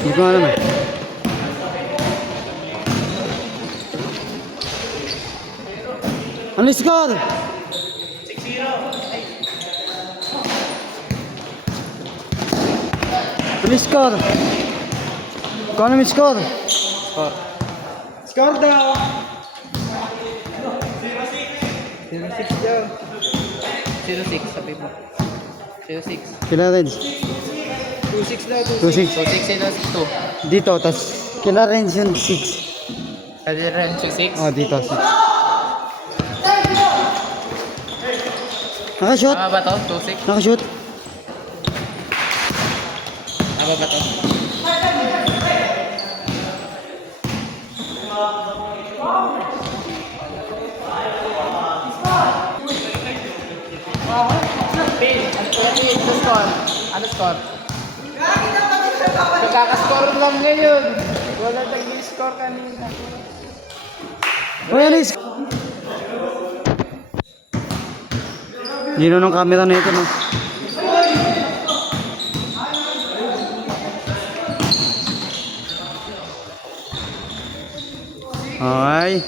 Hindi ko alam eh. Ano yung score? 6-0. Ano yung score? Kung ano yung score? Score. Score daw! 0-6 daw. 0-6 sabi mo. 0-6. Kila rin. 2-6 daw. 2-6. 2-6 sila 2. Dito, tas kila rin yun 6. Sabi rin 6. Oh, dito 6. Nakashoot? Tama ba to? 2-6? Nakashoot? Tama ba to? Ano score? Ano score? Nagkakascore lang ngayon. Wala naging score kanina. Uy, ano yung score? Gino ng camera na ito, no? Okay.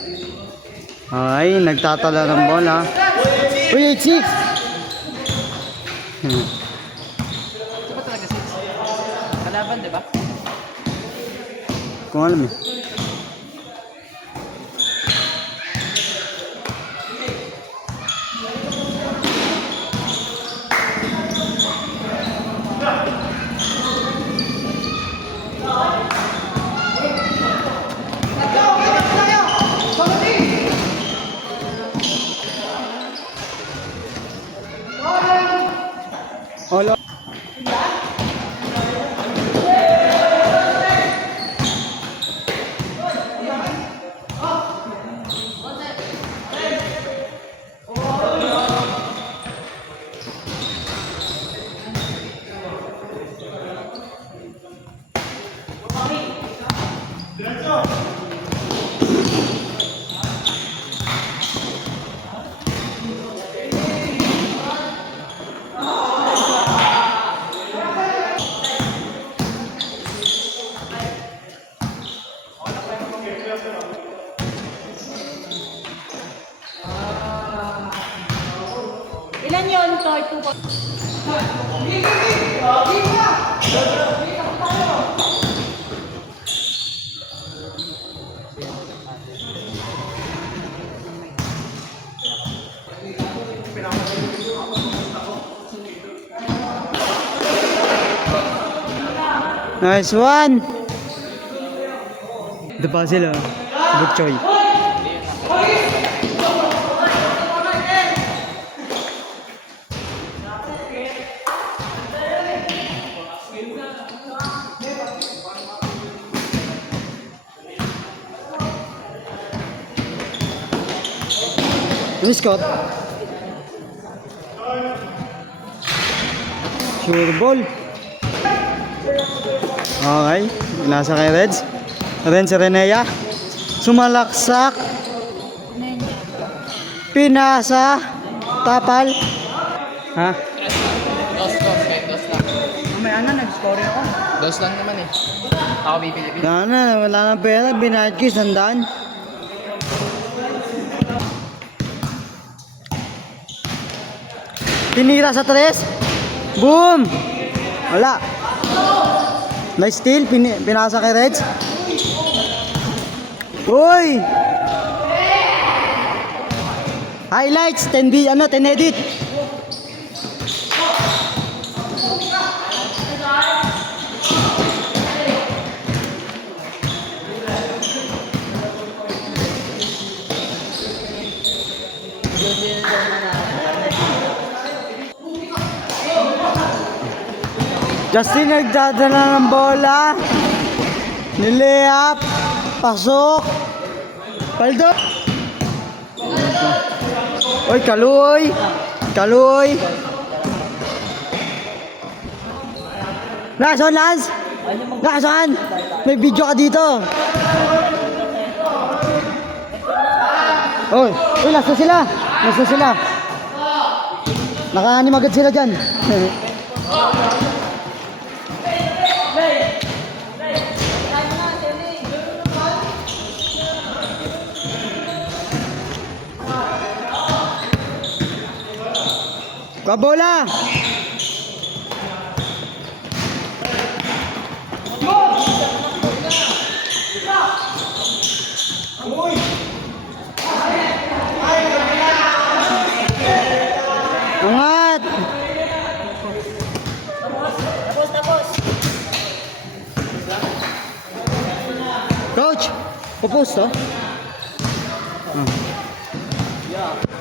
Okay, nagtatala ng bola. Uy, 8-6! Ito ba talaga 6? Kalaban, di ba? Kung alam eh. Hola. Ilan yun, Toy? 2 Nice one! Ito pa sila. Butchoy. Ano Scott? Sure ball. Okay, nasa kay Reds. Renz Renea. Sumalaksak. Pinasa. Tapal. Ha? Dos kahit dos lang. May nag-score ako. Dos lang naman eh. Ako bibili. Wala na pera. Binayad ko 100. Tinira sa 3. Boom! Wala. Nice steal. Pinasa kay Reds. Uy! Highlights. 10 edit. Justin nagdadala ng bola. Nilayap. Pasok. Paldo. Oy, Kaluoy. Kaluoy. Nasaan, Lance? Nasaan? May video ka dito. Oy, nasa sila. Nasa sila. Naka-anim agad sila dyan. Kabola! Angat! Coach, upos to? Ah.